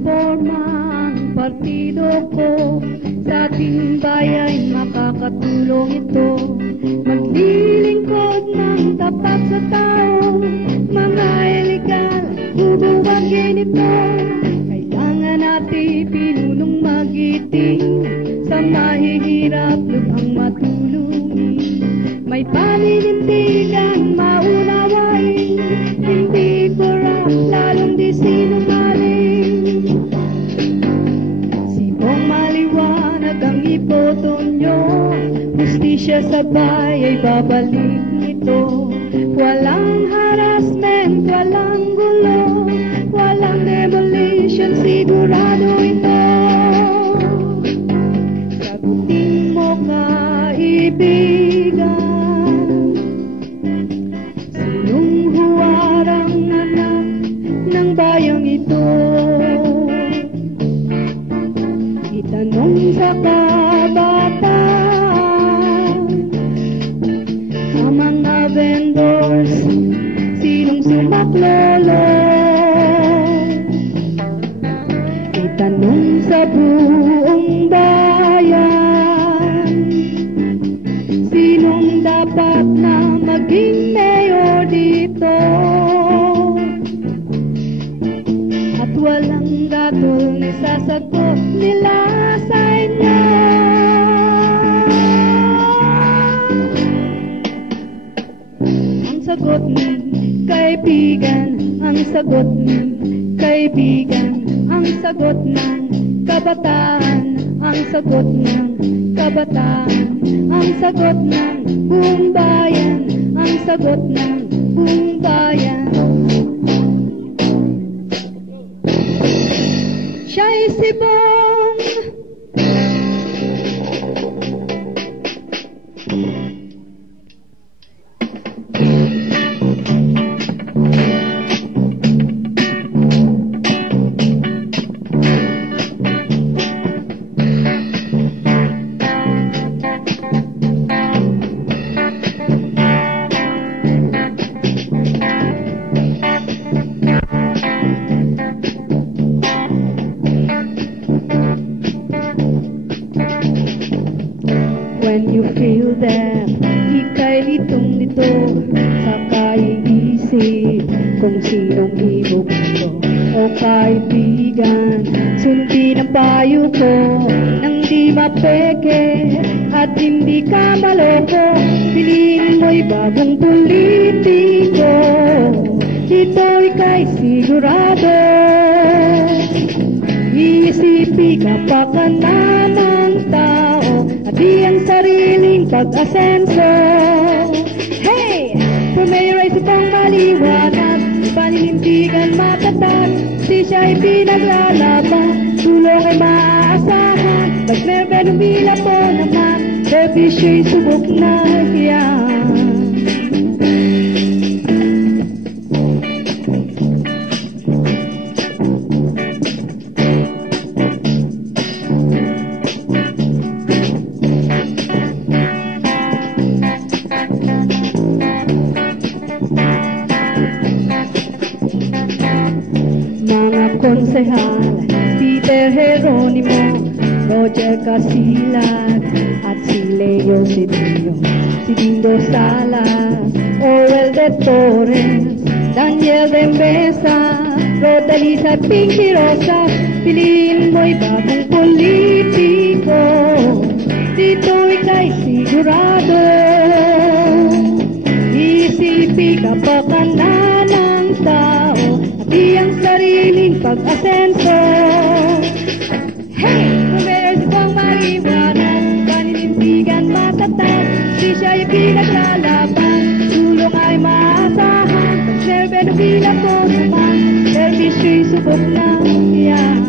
reforma ang partido ko. Sa ating bayan makakatulong ito. Maglilingkod ng tapat sa tao, mga iligal, bubuwagin ito. Kailangan natin pinunong magiting, sa mahihirap lubhang matulungin. May paninindigan maunawain, hindi korap, lalong di sinungaling. Sibong maliwanag ang iboto nyo, hustisya sa bayan ay babalik nito. Walang harassment, walang gulo, walang demolition, sigurado ito. Sagutin mo kaibigan, sinong huwarang anak ng bayang ito? Itanong sa kabataan, sa mga vendors, sinong sumaklolo? Itanong sa buong bayan, sinong dapat na maging mayor dito? At walang gatol na sasagot nila sa inyo. Ang sagot ni kaibigan, ang sagot ni kaibigan, ang sagot ng kabataan, ang sagot ng kabataan, ang sagot ng buong bayan, ang sagot ng buong bayan. Siya'y si Bong. When you feel that ika'y litong-lito, saka iisip kung sinong ibog mo. O kaibigan, sundin ang payo ko nang di mapeke at hindi ka maloko. Piliin mo'y bagong politiko, dito ika'y sigurado. Iisipi ka pa ka na ng tao, at di ang sariling pag-asenso. Hey! For mayor ay si Bong maliwanag, paninindigan matatag, di siya'y pinaglalaban, tulong ay maaasahan. Pag meron umila po naman, servisyo'y subok na yan. Konsehal, Peter Jeronimo, Roger Casilag, at si Leo Cedillo, si Dindo Salas, Orel de Torres, Daniel de Mesa, Rodalisa, Pinky Rosa. Piliin mo'y bagong politiko, dito ika'y sigurado. Isipi ka pa ka na ng tao, di ang sariling pag-asenso. Hey! Mayor si Bong maliwanag, paninindigan matatag, di siya'y pinaglalaban, tulong ay maaasahan. Pag-serve na bilang ko naman, servisyo'y subok na yan.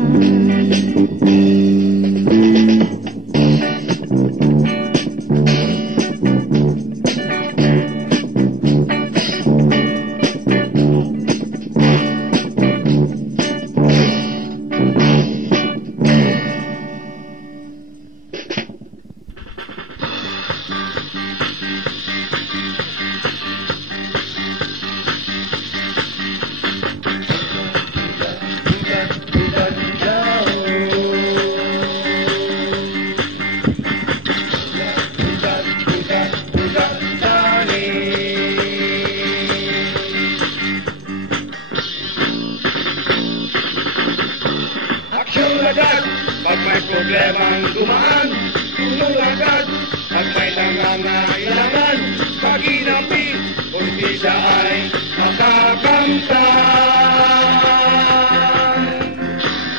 agad pag may problemang dumaan. Tulong agad pag may nangangailangan. Sa ginapi, kung di siya ay nakakamtan.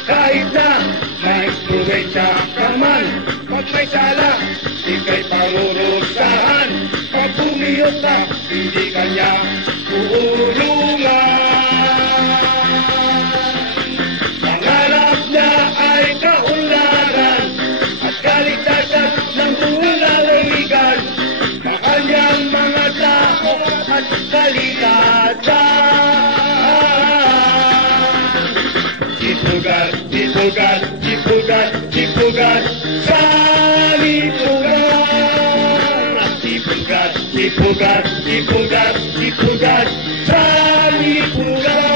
Kahit na may influensya ka man, pag may sala, ika'y parurusahan. Pag bumiyot ka, hindi kanya uulungan. Pangarap niya ay kaunlaran at kaligtasan ng buong lalawigan. Mahal niyang mga tao at kaligtasan. Sipugan, sipugan, sipugan, sipugan sa lipugan. Sipugan, sipugan, sipugan, sipugan sa lipugan.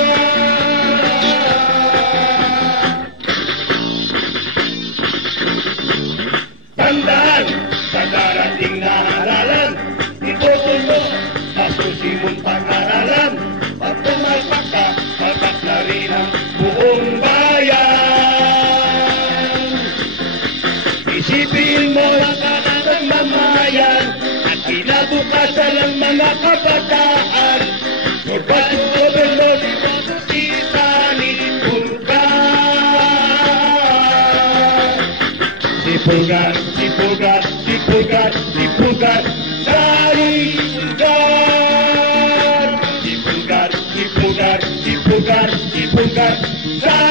Tandaan sa darating na halalan, itutulong sa susimong pag-aralan. Pag pumalpak ka, palpak na rin ang buong bayan. Isipin mo lang kanan ng mamayan at kinabukasan ng mga kabataan. Korban gobyerno di matusisanin pulgar. Sipugan, sipugan, sipugan, sipugan sa lipugan. Sipugan, sipugan, sipugan, sipugan sa